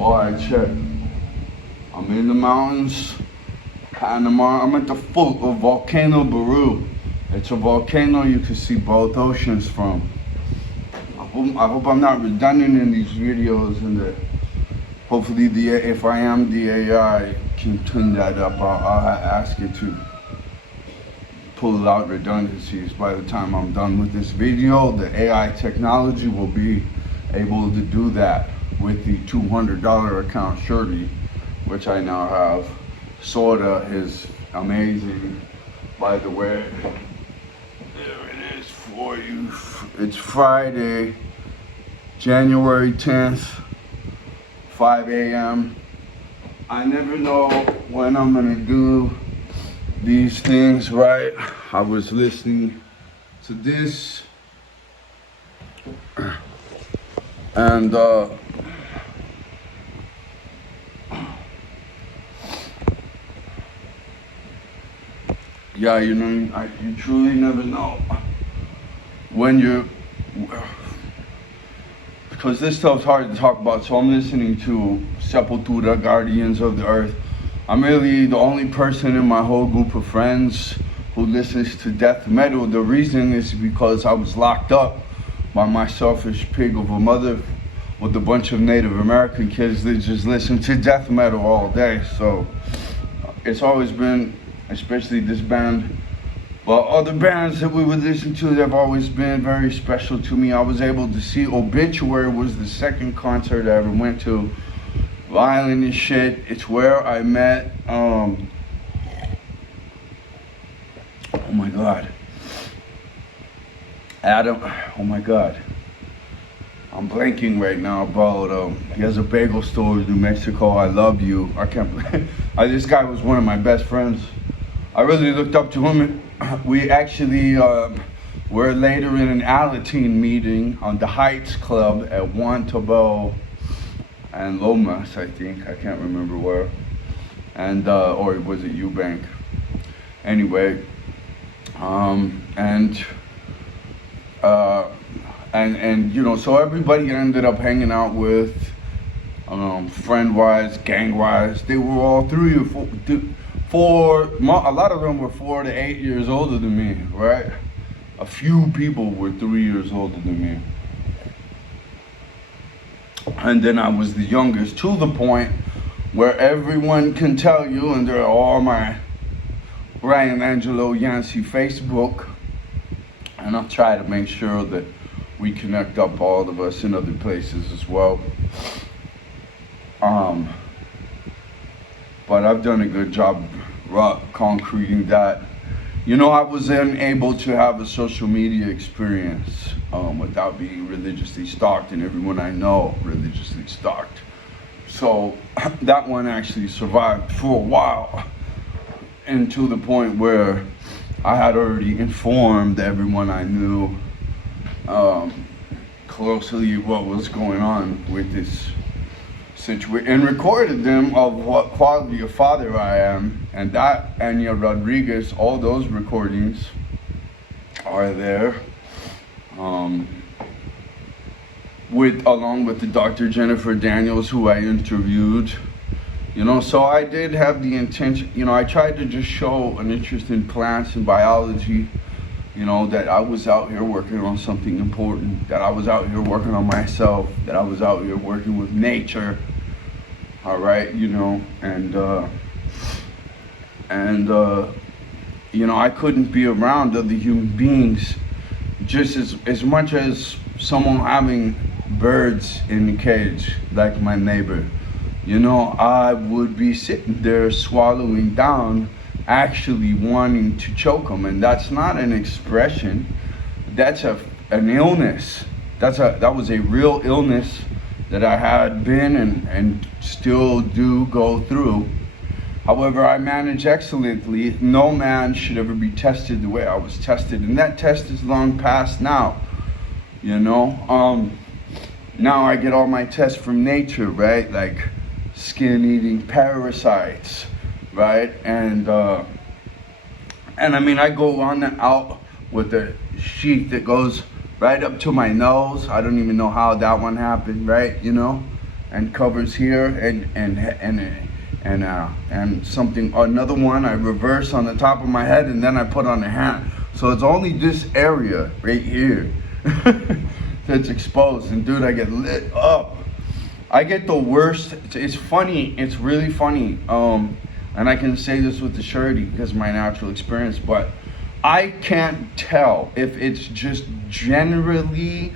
Alright, check. I'm in the mountains, Panama. I'm at the foot of Volcano Baru. It's a volcano you can see both oceans from. I hope I'm not redundant in these videos, and that hopefully if I am, the AI can tune that up. I'll ask it to pull out redundancies. By the time I'm done with this video, the AI technology will be able to do that with the $200 account surety, which I now have. Sorta is amazing, by the way. There it is for you. It's Friday, January 10th, 5 a.m. I never know when I'm gonna do these things, right? I was listening to this and yeah, you know, you truly never know when you're, because this stuff's hard to talk about. So I'm listening to Sepultura, Guardians of the Earth. I'm really the only person in my whole group of friends who listens to death metal. The reason is because I was locked up by my selfish pig of a mother with a bunch of Native American kids that just listen to death metal all day. So it's always been, especially this band, but other bands that we would listen to, they've always been very special to me. I was able to see Obituary was the second concert I ever went to. Violent as shit. It's where I met, oh my God, Adam, oh my God. I'm blanking right now about, he has a bagel store in New Mexico. I love you. I can't believe, this guy was one of my best friends. I really looked up to him. We actually were later in an Alateen meeting on the Heights Club at Juan Tabo and Lomas, I think. I can't remember where. And, or was it Eubank? Anyway, and you know, so everybody ended up hanging out with, friend-wise, gang-wise. They were all 3 or 4, a lot of them were 4 to 8 years older than me, right? A few people were 3 years older than me. And then I was the youngest, to the point where everyone can tell you, and they're all my Ryan Angelo Yancey Facebook, and I'll try to make sure that we connect up, all of us, in other places as well. But I've done a good job concreting that. You know, I was then able to have a social media experience without being religiously stalked, and everyone I know religiously stalked. So that one actually survived for a while, and to the point where I had already informed everyone I knew closely what was going on with this situation, and recorded them of what quality of father I am. And that, Anya Rodriguez, all those recordings are there, along with the Dr. Jennifer Daniels, who I interviewed. You know, so I did have the intention, you know, I tried to just show an interest in plants and biology, you know, that I was out here working on something important, that I was out here working on myself, that I was out here working with nature, all right, you know, and you know, I couldn't be around other human beings just as much as someone having birds in the cage, like my neighbor. You know, I would be sitting there swallowing down, actually wanting to choke them, and that's not an expression. That's an illness. That was a real illness that I had been and still do go through. However, I manage excellently. No man should ever be tested the way I was tested, and that test is long past now. You know, now I get all my tests from nature, right? Like skin-eating parasites, right? And I mean, I go out with a sheath that goes right up to my nose. I don't even know how that one happened, right? You know, and covers here, and something, another one I reverse on the top of my head, and then I put on the hat. So it's only this area right here that's exposed. And dude, I get lit up. I get the worst. It's funny. It's really funny. And I can say this with the surety because of my natural experience, but I can't tell if it's just generally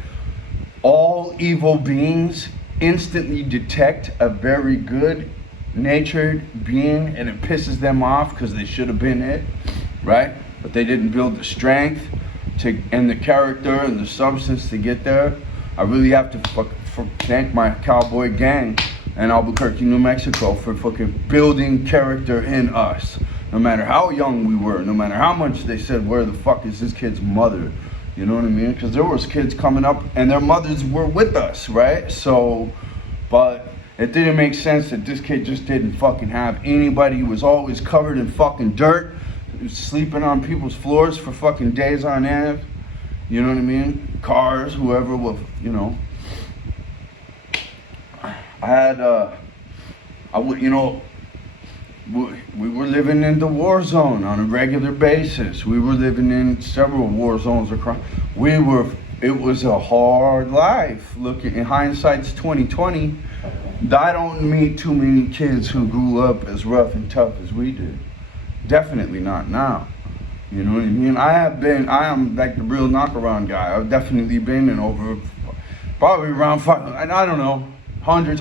all evil beings instantly detect a very good natured being and it pisses them off because they should have been it, right? But they didn't build the strength and the character and the substance to get there. I really have to thank my cowboy gang in Albuquerque, New Mexico for fucking building character in us. No matter how young we were, no matter how much they said, where the fuck is this kid's mother? You know what I mean? Because there was kids coming up and their mothers were with us, right? So, but it didn't make sense that this kid just didn't fucking have anybody. He was always covered in fucking dirt. He was sleeping on people's floors for fucking days on end. You know what I mean? Cars, whoever was, you know. I had, we were living in the war zone on a regular basis. We were living in several war zones across. It was a hard life. Looking in hindsight's 2020. I don't meet too many kids who grew up as rough and tough as we did. Definitely not now. You know what I mean? I am like the real knockaround guy. I've definitely been in over, probably around I don't know, hundreds.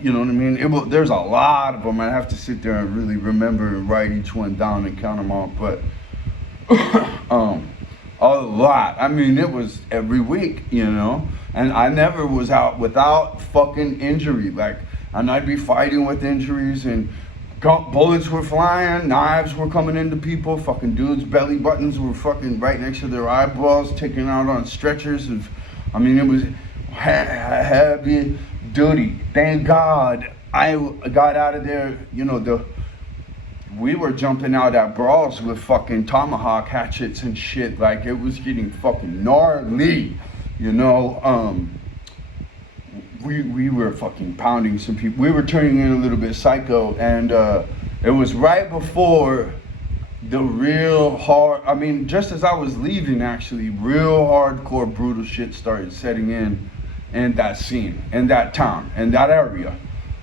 You know what I mean? There's a lot of them. I have to sit there and really remember and write each one down and count them off. But a lot. I mean, it was every week, you know? And I never was out without fucking injury. And I'd be fighting with injuries and bullets were flying, knives were coming into people, fucking dudes' belly buttons were fucking right next to their eyeballs, taken out on stretchers. It was heavy duty. Thank God I got out of there, you know, we were jumping out at brawls with fucking tomahawk hatchets and shit. Like, it was getting fucking gnarly, you know. We were fucking pounding some people. We were turning in a little bit psycho, and it was right before the real hard, just as I was leaving, actually, real hardcore brutal shit started setting in that scene, in that town, in that area,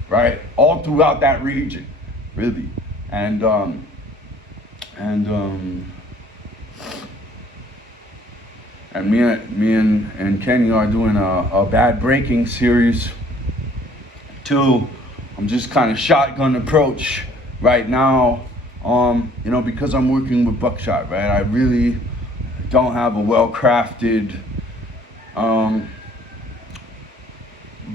right? All throughout that region, really. And me and Kenny are doing a bad breaking series too. I'm just kind of shotgun approach right now, you know, because I'm working with buckshot, right? I really don't have a well-crafted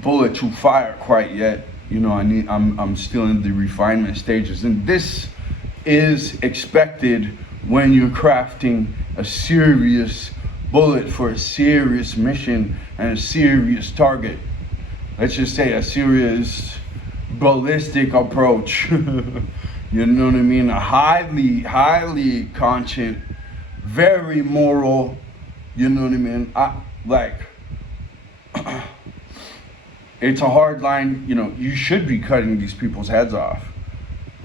bullet to fire quite yet. You know, I'm still in the refinement stages, and this is expected when you're crafting a serious bullet for a serious mission and a serious target. Let's just say a serious ballistic approach. You know what I mean? A highly conscious, very moral, you know what I mean? It's a hard line, you know. You should be cutting these people's heads off,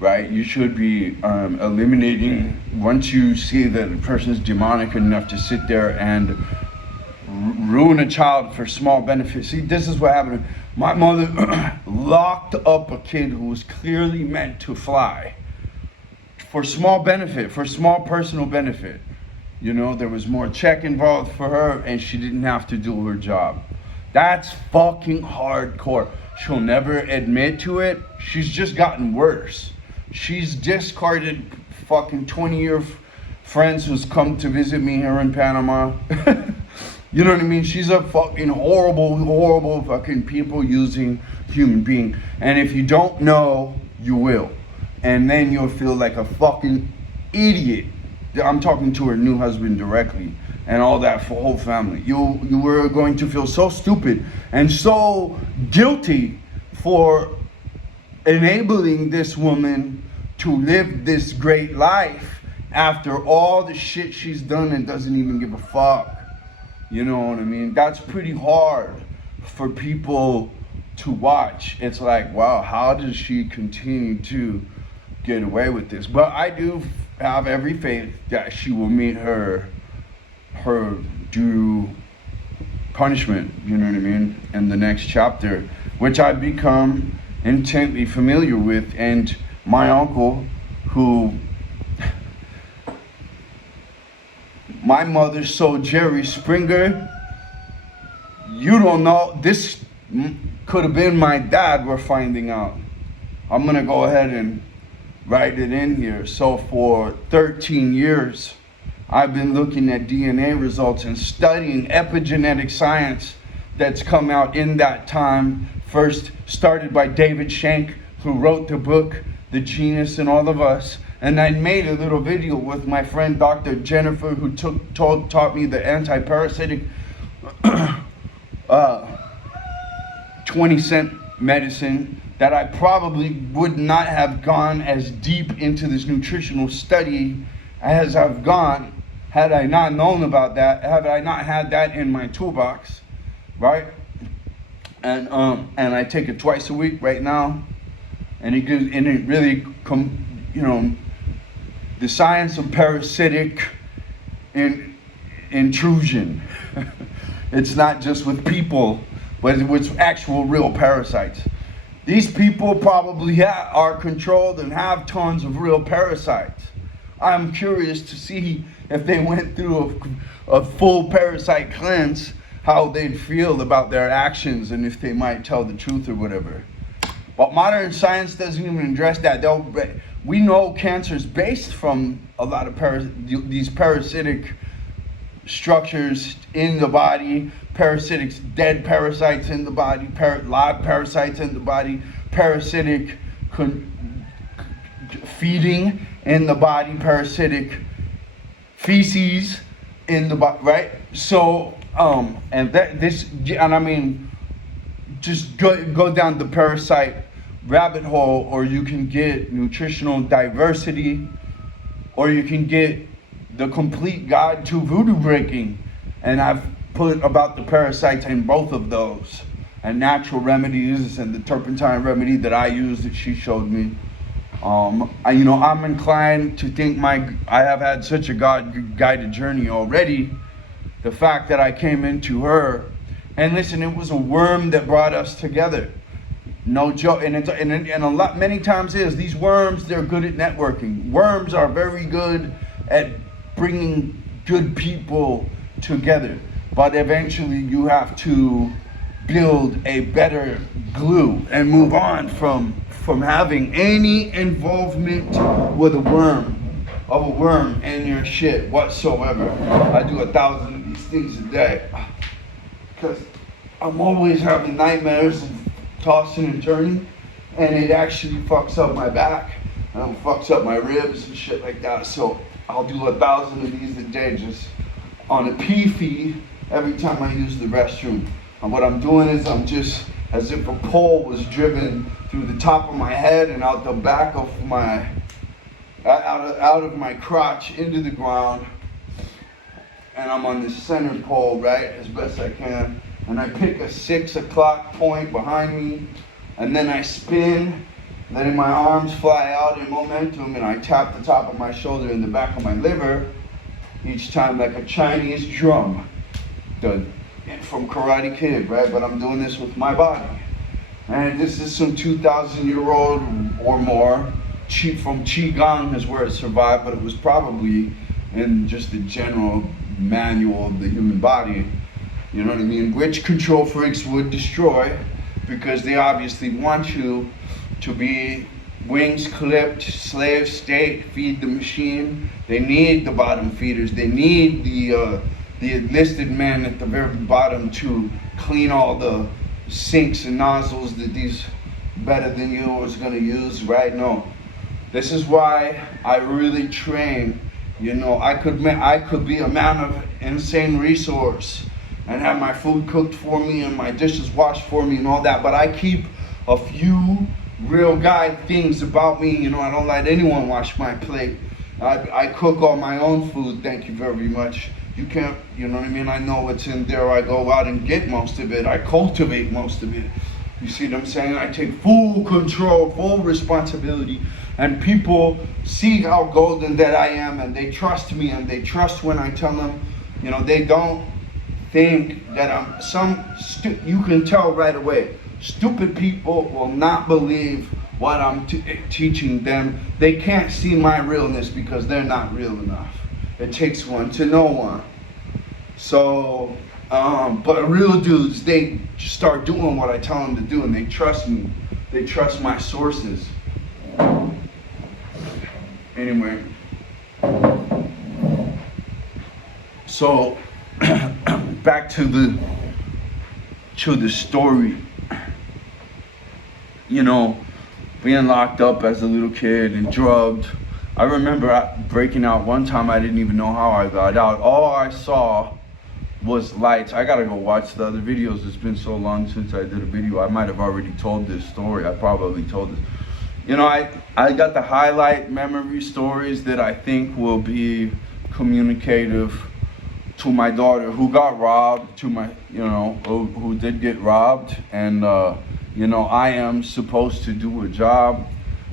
right? You should be eliminating, once you see that a person's demonic enough to sit there and ruin a child for small benefit. See, this is what happened. My mother locked up a kid who was clearly meant to fly for small benefit, for small personal benefit. You know, there was more check involved for her, and she didn't have to do her job. That's fucking hardcore. She'll never admit to it. She's just gotten worse. She's discarded fucking 20-year friends who's come to visit me here in Panama. You know what I mean? She's a fucking horrible fucking people using human being. And if you don't know, you will. And then you'll feel like a fucking idiot. I'm talking to her new husband directly. And all that for whole family. You were going to feel so stupid and so guilty for enabling this woman to live this great life after all the shit she's done and doesn't even give a fuck. You know what I mean? That's pretty hard for people to watch. It's like, wow, how does she continue to get away with this? But I do have every faith that she will meet her due punishment, you know what I mean, in the next chapter, which I've become intently familiar with. And my uncle, who my mother sold Jerry Springer, you don't know, this could have been my dad, we're finding out. I'm gonna go ahead and write it in here. So for 13 years, I've been looking at DNA results and studying epigenetic science that's come out in that time. First started by David Shank, who wrote the book, The Genius in All of Us. And I made a little video with my friend Dr. Jennifer, who taught me the anti-parasitic 20-cent medicine, that I probably would not have gone as deep into this nutritional study as I've gone had I not known about that, had I not had that in my toolbox, right? And I take it twice a week right now, and it really the science of parasitic intrusion. It's not just with people, but with actual real parasites. These people probably are controlled and have tons of real parasites. I'm curious to see if they went through a full parasite cleanse, how they'd feel about their actions and if they might tell the truth or whatever. But modern science doesn't even address that. We know cancer is based from a lot of these parasitic structures in the body, parasitics, dead parasites in the body, live parasites in the body, parasitic feeding in the body, parasitic feces in the body, right? So, just go down the parasite rabbit hole, or you can get nutritional diversity, or you can get the complete guide to voodoo breaking. And I've put about the parasites in both of those, and natural remedies, and the turpentine remedy that I use that she showed me. I'm inclined to think I have had such a God-guided journey already. The fact that I came into her, and listen, it was a worm that brought us together. No joke, many times these worms, they're good at networking. Worms are very good at bringing good people together, but eventually you have to build a better glue and move on from having any involvement with a worm in your shit whatsoever. I do 1,000 of these things a day because I'm always having nightmares and tossing and turning, and it actually fucks up my back and it fucks up my ribs and shit like that. So I'll do 1,000 of these a day just on a pee feed every time I use the restroom. And what I'm doing is I'm just as if a pole was driven through the top of my head and out the back of my, out of my crotch into the ground. And I'm on the center pole, right, as best I can. And I pick a 6 o'clock point behind me, and then I spin, letting my arms fly out in momentum, and I tap the top of my shoulder and the back of my liver each time like a Chinese drum. From Karate Kid, right? But I'm doing this with my body. And this is some 2,000-year-old or more. From Qigong is where it survived, but it was probably in just the general manual of the human body. You know what I mean? Which control freaks would destroy, because they obviously want you to be wings clipped, slave state, feed the machine. They need the bottom feeders. They need the enlisted men at the very bottom to clean all the sinks and nozzles that these better than you is going to use, right? No. This is why I really train. You know, I could be a man of insane resource and have my food cooked for me and my dishes washed for me and all that, but I keep a few real guy things about me. You know, I don't let anyone wash my plate. I cook all my own food, thank you very much. You can't, you know what I mean? I know what's in there. I go out and get most of it. I cultivate most of it. You see what I'm saying? I take full control, full responsibility, and people see how golden that I am, and they trust me, and they trust when I tell them, you know, they don't think that I'm you can tell right away. Stupid people will not believe what I'm teaching them. They can't see my realness because they're not real enough. It takes one to know one. So, but real dudes, they just start doing what I tell them to do, and they trust me. They trust my sources. Anyway, so back to the story. You know, being locked up as a little kid and drugged. I remember breaking out one time. I didn't even know how I got out. All I saw was lights. I gotta go watch the other videos. It's been so long since I did a video. I might have already told this story. I probably told this. You know, I got the highlight memory stories that I think will be communicative to my daughter who got robbed, to my, you know, who did get robbed. And, you know, I am supposed to do a job.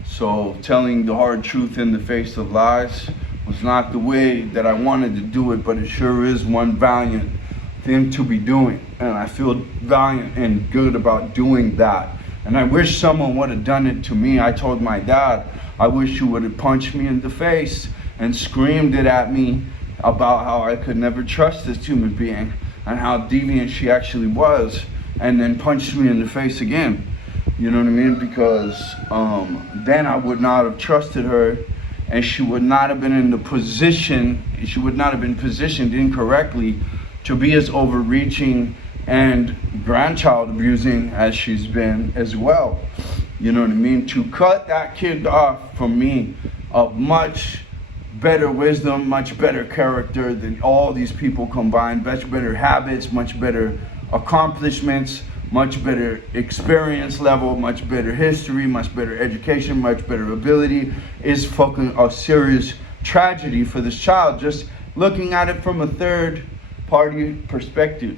So telling the hard truth in the face of lies was not the way that I wanted to do it, but it sure is one valiant thing to be doing. And I feel valiant and good about doing that. And I wish someone would have done it to me. I told my dad, I wish you would have punched me in the face and screamed it at me about how I could never trust this human being and how deviant she actually was, and then punched me in the face again. You know what I mean? Because then I would not have trusted her, and she would not have been in the position, she would not have been positioned incorrectly to be as overreaching and grandchild abusing as she's been as well. You know what I mean? To cut that kid off from me of much better wisdom, much better character than all these people combined, much better habits, much better accomplishments, much better experience level, much better history, much better education, much better ability, is fucking a serious tragedy for this child, just looking at it from a third party perspective.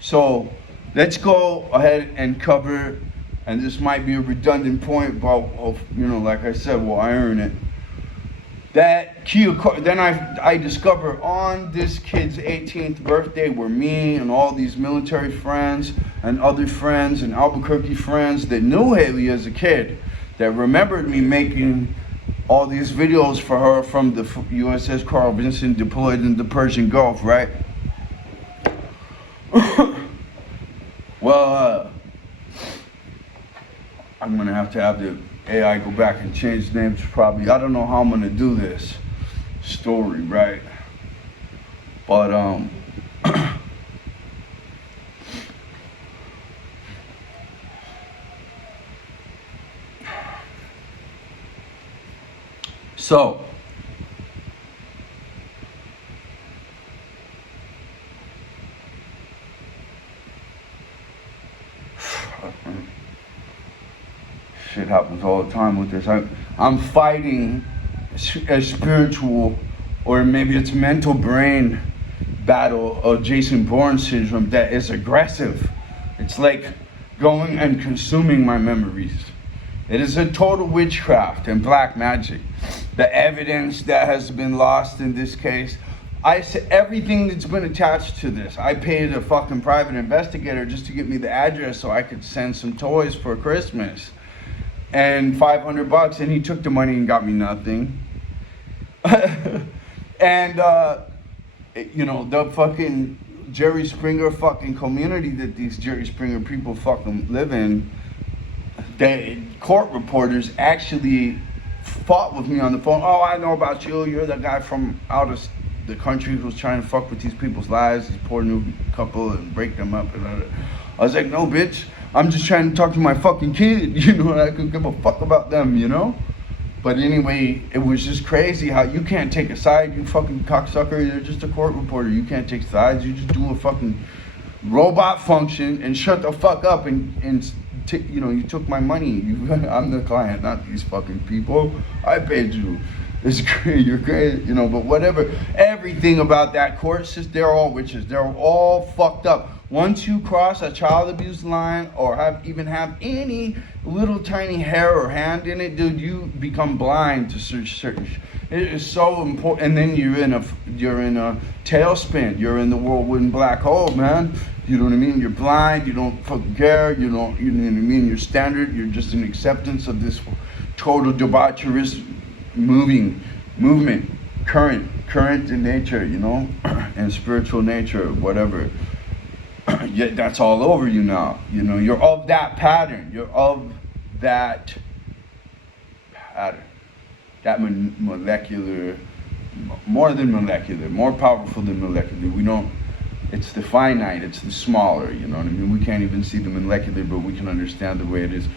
So let's go ahead and cover, and this might be a redundant point, but you know, like I said, we'll iron it. That Kia car, then I discover on this kid's 18th birthday where me and all these military friends and other friends and Albuquerque friends that knew Haley as a kid, that remembered me making all these videos for her from the USS Carl Vinson deployed in the Persian Gulf, right? Well, I'm gonna have the AI go back and change names probably. I don't know how I'm gonna do this story, right? But so shit happens all the time with this. I'm fighting a spiritual, or maybe it's mental brain battle of Jason Bourne syndrome that is aggressive. It's like going and consuming my memories. It is a total witchcraft and black magic. The evidence that has been lost in this case, I said everything that's been attached to this. I paid a fucking private investigator just to get me the address so I could send some toys for Christmas. And $500, and he took the money and got me nothing. And you know, the fucking Jerry Springer fucking community that these Jerry Springer people fucking live in, the court reporters actually fought with me on the phone. Oh, I know about you. You're the guy from out of the country who's trying to fuck with these people's lives, this poor new couple, and break them up. And I was like, no, bitch. I'm just trying to talk to my fucking kid, you know, and I could give a fuck about them, you know? But anyway, it was just crazy how you can't take a side, you fucking cocksucker. You're just a court reporter. You can't take sides. You just do a fucking robot function and shut the fuck up and you know, you took my money. I'm the client, not these fucking people. I paid you. It's great, you're great, you know, but whatever. Everything about that court system, they're all witches. They're all fucked up. Once you cross a child abuse line or even have any little tiny hair or hand in it, dude, you become blind to search. It is so important. And then you're in a tailspin. You're in the whirlwind black hole, man. You know what I mean? You're blind. You don't fucking care. You know what I mean? You're standard. You're just an acceptance of this total debaucherous movement, current in nature, you know, and spiritual nature, whatever. Yet that's all over you now. You know, you're of that pattern. You're of that pattern. That molecular, more than molecular, more powerful than molecular. We don't, it's the finite, it's the smaller, you know what I mean? We can't even see the molecular, but we can understand the way it is.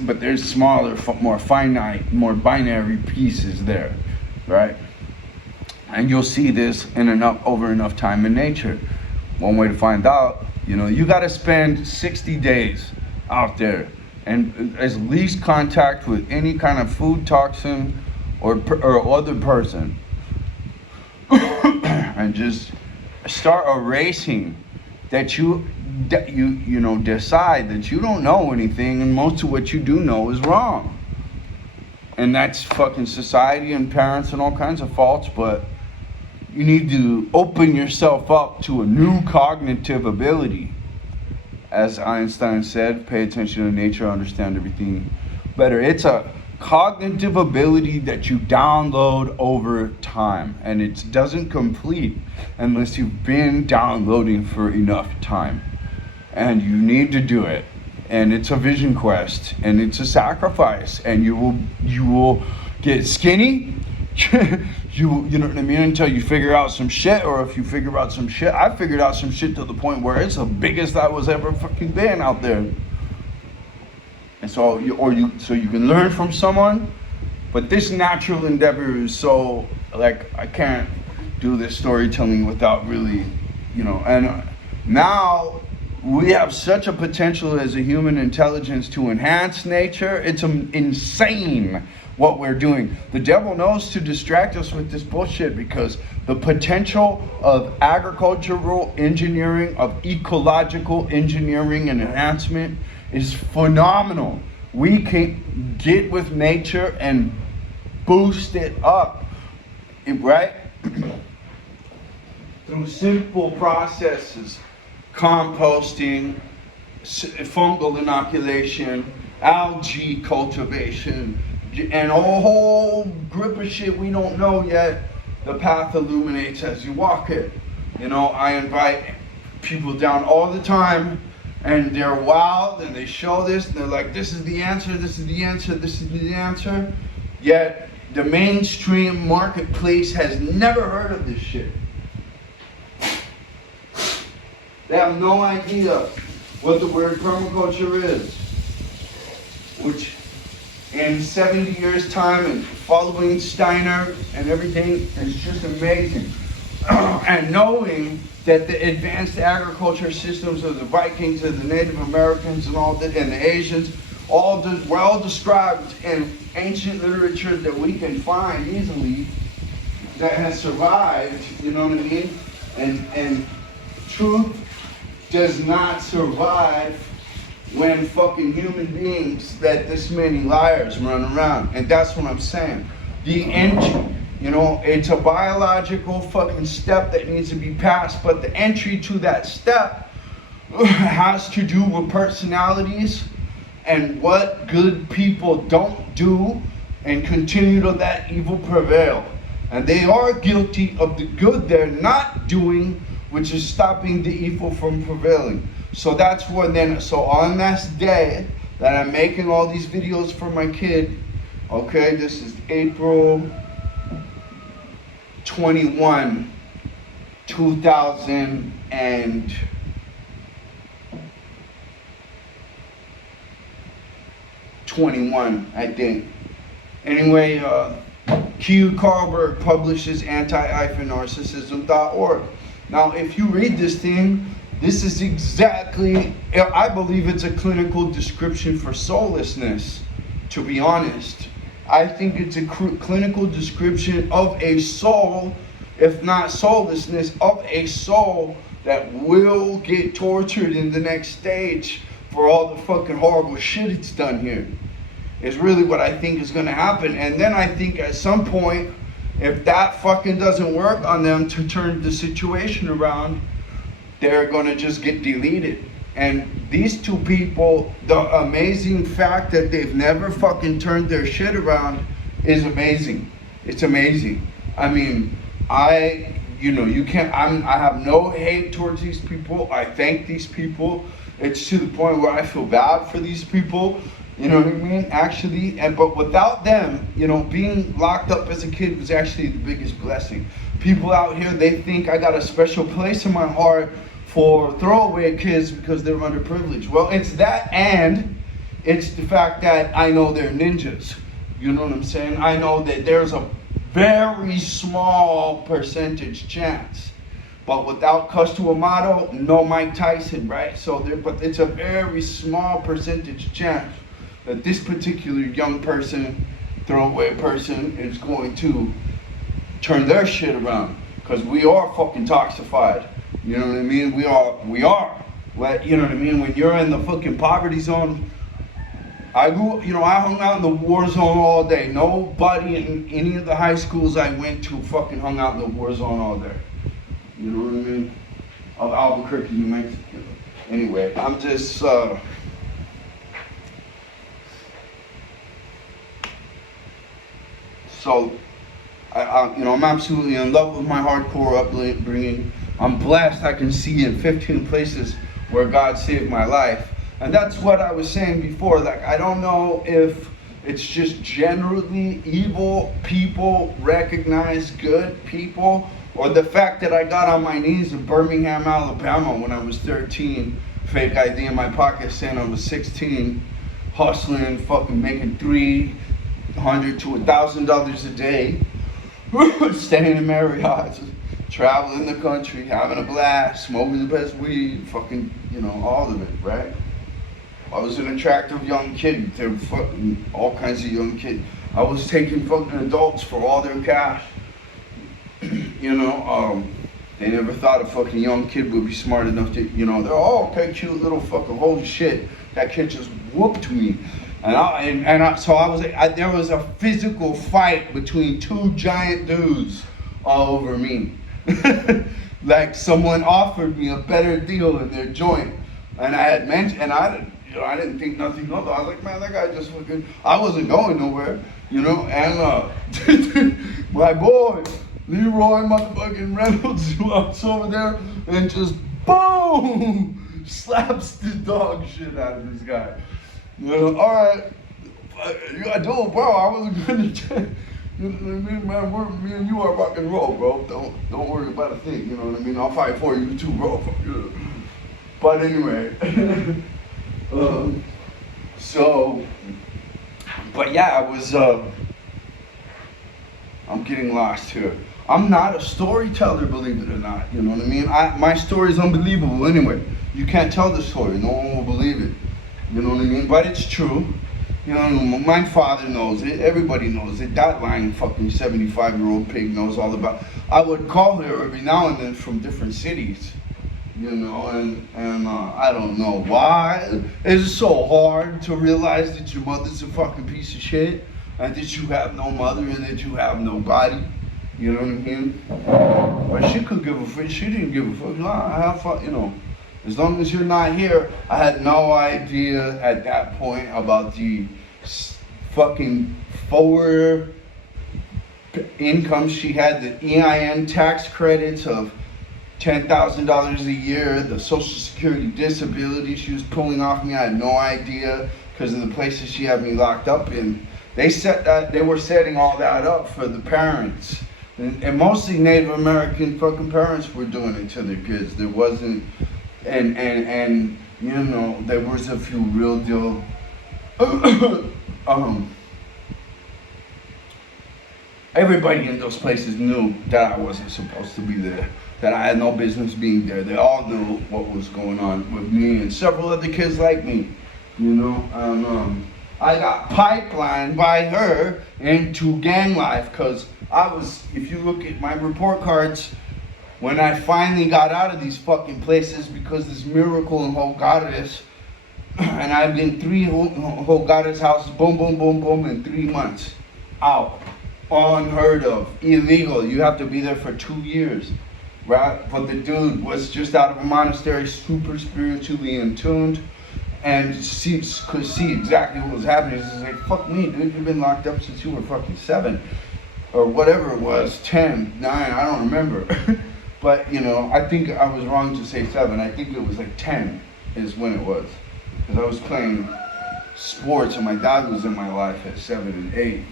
But there's smaller, more finite, more binary pieces there, right? And you'll see this over enough time in nature. One way to find out, you know, you got to spend 60 days out there and at least contact with any kind of food toxin or other person, and just start erasing that you know, decide that you don't know anything, and most of what you do know is wrong. And that's fucking society and parents and all kinds of faults, but you need to open yourself up to a new cognitive ability. As Einstein said, pay attention to nature, understand everything better. It's a cognitive ability that you download over time, and it doesn't complete unless you've been downloading for enough time. And you need to do it. And it's a vision quest, and it's a sacrifice, and you will get skinny. You know what I mean, until you figure out some shit. Or if you figure out some shit, I figured out some shit to the point where it's the biggest I was ever fucking been out there. And so you can learn from someone, but this natural endeavor is so, like, I can't do this storytelling without really, you know. And now we have such a potential as a human intelligence to enhance nature. It's insane what we're doing. The devil knows to distract us with this bullshit, because the potential of agricultural engineering, of ecological engineering and enhancement is phenomenal. We can get with nature and boost it up, right? Through simple processes, composting, fungal inoculation, algae cultivation, and a whole grip of shit we don't know yet. The path illuminates as you walk it. You know, I invite people down all the time, and they're wild, and they show this, and they're like, this is the answer, this is the answer, this is the answer. Yet the mainstream marketplace has never heard of this shit. They have no idea what the word permaculture is, which in 70 years' time and following Steiner and everything is just amazing. And knowing that the advanced agriculture systems of the Vikings and the Native Americans and all that, and the Asians, were all described in ancient literature that we can find easily, that has survived, you know what I mean? And truth does not survive when fucking human beings let this many liars run around. And that's what I'm saying. The entry, you know, it's a biological fucking step that needs to be passed, but the entry to that step has to do with personalities and what good people don't do, and continue to let evil prevail. And they are guilty of the good they're not doing, which is stopping the evil from prevailing. So that's what so on this day that I'm making all these videos for my kid, okay, this is April 21, 2021, I think. Anyway, Q. Carlberg publishes anti-narcissism.org. Now, if you read this thing, this is exactly, I believe it's a clinical description for soullessness, to be honest. I think it's a clinical description of a soul, if not soullessness, of a soul that will get tortured in the next stage for all the fucking horrible shit it's done here. Is really what I think is gonna happen. And then I think at some point, if that fucking doesn't work on them to turn the situation around, they're gonna just get deleted. And these two people, the amazing fact that they've never fucking turned their shit around is amazing. It's amazing. I mean, I have no hate towards these people. I thank these people. It's to the point where I feel bad for these people. You know what I mean? Actually, but without them, being locked up as a kid was actually the biggest blessing. People out here, they think I got a special place in my heart for throwaway kids because they're underprivileged. Well, it's that, and it's the fact that I know they're ninjas. You know what I'm saying? I know that there's a very small percentage chance. But without Cus D'Amato, no Mike Tyson, right? But it's a very small percentage chance that this particular young person, throwaway person, is going to turn their shit around. Because we are fucking toxified. You know what I mean? We are. You know what I mean? When you're in the fucking poverty zone, I hung out in the war zone all day. Nobody in any of the high schools I went to fucking hung out in the war zone all day. You know what I mean? Of Albuquerque, New Mexico. Anyway, I'm just, so, I'm absolutely in love with my hardcore upbringing. I'm blessed. I can see in 15 places where God saved my life. And that's what I was saying before. Like, I don't know if it's just generally evil people recognize good people, or the fact that I got on my knees in Birmingham, Alabama when I was 13, fake ID in my pocket saying I was 16, hustling, fucking making $300 to $1,000 a day, staying in Marriott's, traveling the country, having a blast, smoking the best weed, fucking, all of it, right? I was an attractive young kid. There were fucking all kinds of young kids. I was taking fucking adults for all their cash. They never thought a fucking young kid would be smart enough to, they're all okay, cute little fucker. Holy shit, that kid just whooped me. There was a physical fight between two giant dudes all over me. Like someone offered me a better deal in their joint, and I had mentioned, and I didn't think nothing of it. I was like, man, that guy just fucking, I wasn't going nowhere, and my boy, Leroy motherfucking Reynolds walks over there and just boom, slaps the dog shit out of this guy. All right, you gotta do it, bro. I wasn't gonna check. You know what I mean, man? Me and you are rock and roll, bro. Don't worry about a thing. You know what I mean? I'll fight for you too, bro. But anyway, but yeah, I was. I'm getting lost here. I'm not a storyteller, believe it or not. You know what I mean? My story is unbelievable anyway. You can't tell the story. No one will believe it. You know what I mean? But it's true. My father knows it. Everybody knows it. That lying fucking 75-year-old pig knows all about it. I would call her every now and then from different cities. And I don't know why. It's so hard to realize that your mother's a fucking piece of shit, and that you have no mother, and that you have nobody. You know what I mean? But she could give a fuck. She didn't give a fuck. I have fun, As long as you're not here. I had no idea at that point about the fucking forward income she had, the EIN tax credits of $10,000 a year, the Social Security disability she was pulling off me. I had no idea because of the places she had me locked up in. They were setting all that up for the parents. And mostly Native American fucking parents were doing it to their kids. There wasn't, and there was a few real deal, everybody in those places knew that I wasn't supposed to be there, that I had no business being there. They all knew what was going on with me and several other kids like me, I got pipelined by her into gang life because if you look at my report cards, when I finally got out of these fucking places because this miracle in Hogares, and I've been 3 Hogares houses, boom, boom, boom, boom, in 3 months. Out. Unheard of. Illegal. You have to be there for 2 years. Right? But the dude was just out of a monastery, super spiritually in tuned, and could see exactly what was happening. He's like, fuck me, dude, you've been locked up since you were fucking 7. Or whatever it was, 10, 9, I don't remember. But, you know, I think I was wrong to say 7. I think it was like 10 is when it was. Because I was playing sports and my dad was in my life at 7 and 8.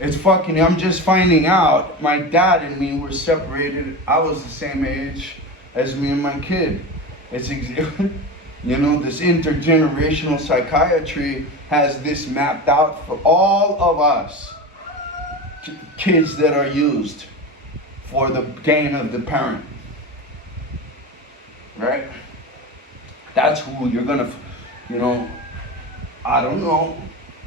It's fucking, I'm just finding out my dad and me were separated. I was the same age as me and my kid. It's, you know, this intergenerational psychiatry has this mapped out for all of us. Kids that are used for the gain of the parent. Right? That's who you're gonna, you know, I don't know.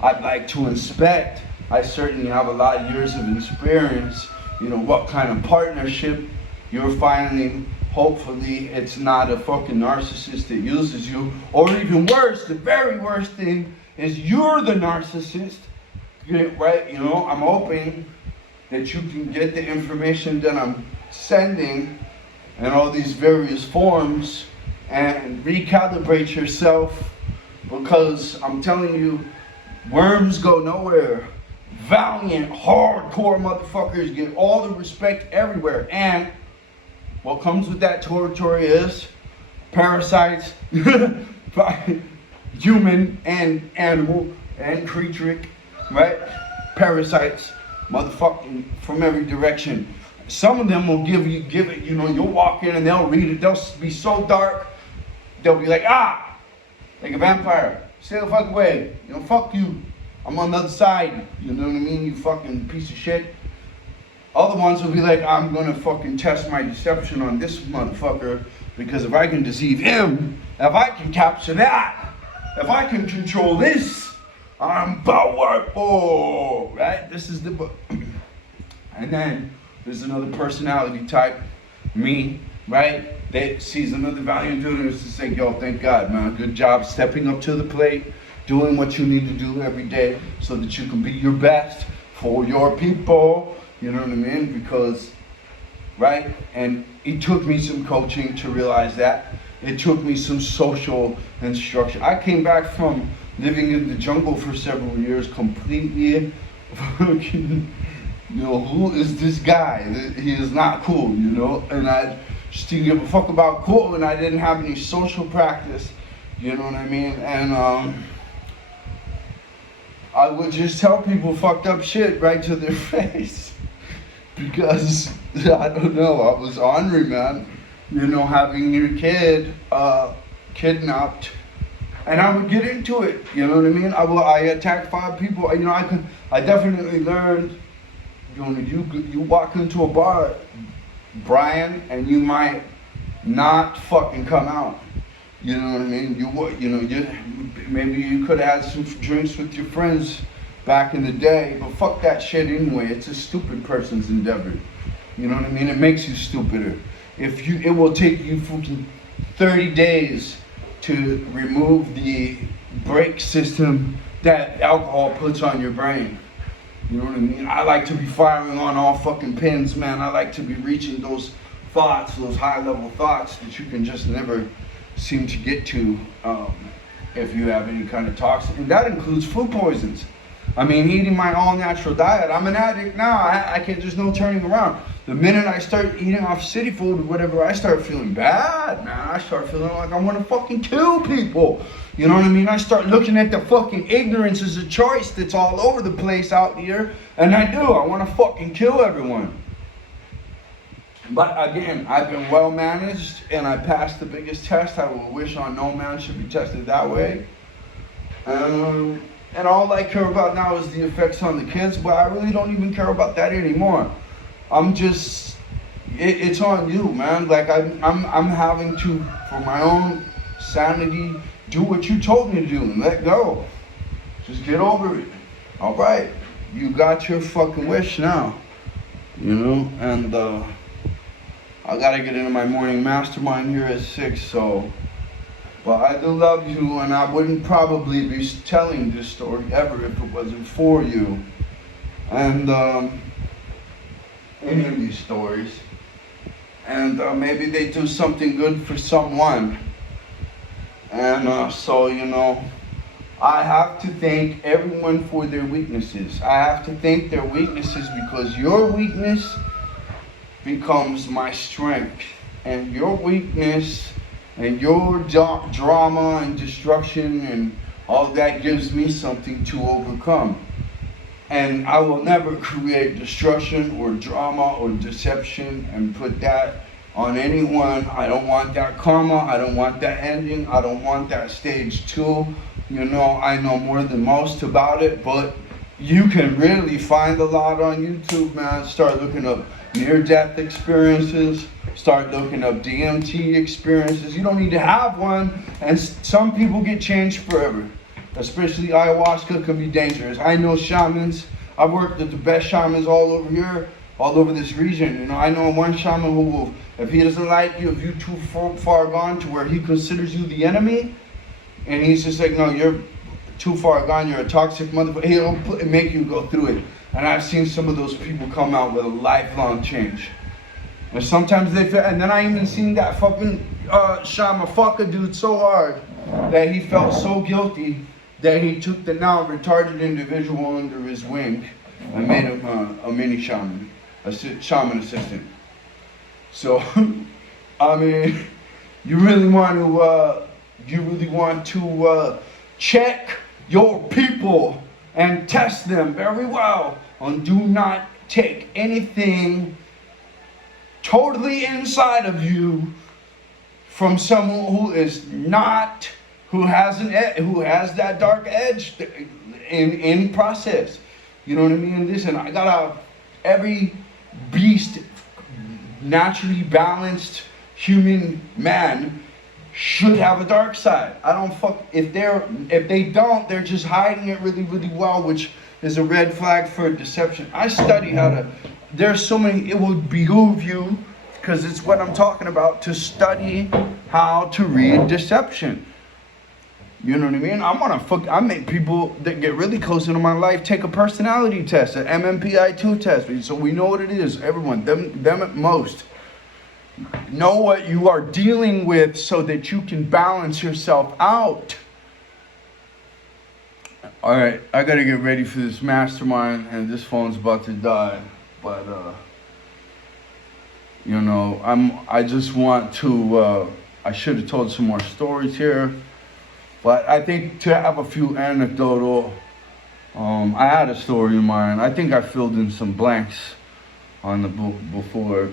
I'd like to inspect. I certainly have a lot of years of experience, you know, what kind of partnership you're finding. Hopefully it's not a fucking narcissist that uses you, or even worse, the very worst thing is you're the narcissist, right? You know, I'm hoping that you can get the information that I'm sending in all these various forms and recalibrate yourself, because I'm telling you, worms go nowhere. Valiant, hardcore motherfuckers get all the respect everywhere. And what comes with that territory is parasites, human and animal and creature, right? Parasites, motherfucking from every direction. Some of them will give it, you know, you'll walk in and they'll read it. They'll be so dark, they'll be like, like a vampire. Stay the fuck away. You know, fuck you. I'm on the other side, you know what I mean, you fucking piece of shit. Other ones will be like, I'm gonna fucking test my deception on this motherfucker, because if I can deceive him, if I can capture that, if I can control this, I'm powerful, right? This is the book. And then there's another personality type, me, right? That sees another value in doing it, is to say, yo, thank God, man, good job stepping up to the plate, doing what you need to do every day so that you can be your best for your people, you know what I mean? Because, right? And it took me some coaching to realize that. It took me some social instruction. I came back from living in the jungle for several years completely fucking, you know, who is this guy? He is not cool, you know? And I just didn't give a fuck about cool, and I didn't have any social practice, you know what I mean? And, I would just tell people fucked up shit right to their face, because I don't know, I was ornery, man. You know, having your kid kidnapped, and I would get into it. You know what I mean? I attacked 5 people. You know, I definitely learned. You know, you walk into a bar, Brian, and you might not fucking come out. You know what I mean? Maybe you could have had some drinks with your friends back in the day, but fuck that shit anyway. It's a stupid person's endeavor. You know what I mean? It makes you stupider. It will take you fucking 30 days to remove the brake system that alcohol puts on your brain. You know what I mean? I like to be firing on all fucking pins, man. I like to be reaching those thoughts, those high-level thoughts that you can just never seem to get to if you have any kind of toxin. And that includes food poisons. I mean, eating my all-natural diet. I'm an addict now. I can't, there's no turning around. The minute I start eating off city food or whatever, I start feeling bad, man. I start feeling like I want to fucking kill people. You know what I mean? I start looking at the fucking ignorance as a choice that's all over the place out here. And I do. I want to fucking kill everyone. But again, I've been well managed and I passed the biggest test. I will wish on no man should be tested that way. And all I care about now is the effects on the kids, but I really don't even care about that anymore. I'm just, it's on you, man. Like I'm having to, for my own sanity, do what you told me to do and let go. Just get over it. All right, you got your fucking wish now, you know, and I gotta get into my morning mastermind here at 6, so. But I do love you, and I wouldn't probably be telling this story ever if it wasn't for you. And any of these stories. And maybe they do something good for someone. And so, you know, I have to thank everyone for their weaknesses. I have to thank their weaknesses because your weakness becomes my strength. And your weakness and your drama and destruction and all that gives me something to overcome. And I will never create destruction or drama or deception and put that on anyone. I don't want that karma. I don't want that ending. I don't want that stage 2. You know, I know more than most about it, but you can really find a lot on YouTube, man. Start looking up near-death experiences. Start looking up DMT experiences. You don't need to have one. And some people get changed forever. Especially ayahuasca can be dangerous. I know shamans. I've worked with the best shamans all over here, all over this region. You know, I know one shaman who will, if he doesn't like you, if you're too far gone to where he considers you the enemy, and he's just like, no, you're too far gone, you're a toxic motherfucker, he'll make you go through it. And I've seen some of those people come out with a lifelong change. And sometimes they feel, and then I even seen that fucking shaman fuck a dude so hard that he felt so guilty that he took the now retarded individual under his wing and made him a mini shaman, a shaman assistant. So, I mean, you really want to check your people and test them very well, and do not take anything totally inside of you from someone who is not. Who has that dark edge in any process. You know what I mean? Listen, I got every beast, naturally balanced human man should have a dark side. I don't fuck if they don't, they're just hiding it really, really well, which is a red flag for deception. I study how to. There's so many. It will behoove you, because it's what I'm talking about, to study how to read deception. You know what I mean? I make people that get really close into my life take a personality test, an MMPI-2 test, so we know what it is. Everyone, them at most. Know what you are dealing with so that you can balance yourself out. All right, I gotta get ready for this mastermind, and this phone's about to die. But you know, I just want to. I should have told some more stories here. But I think to have a few anecdotal, I had a story in mind. I think I filled in some blanks on the book before.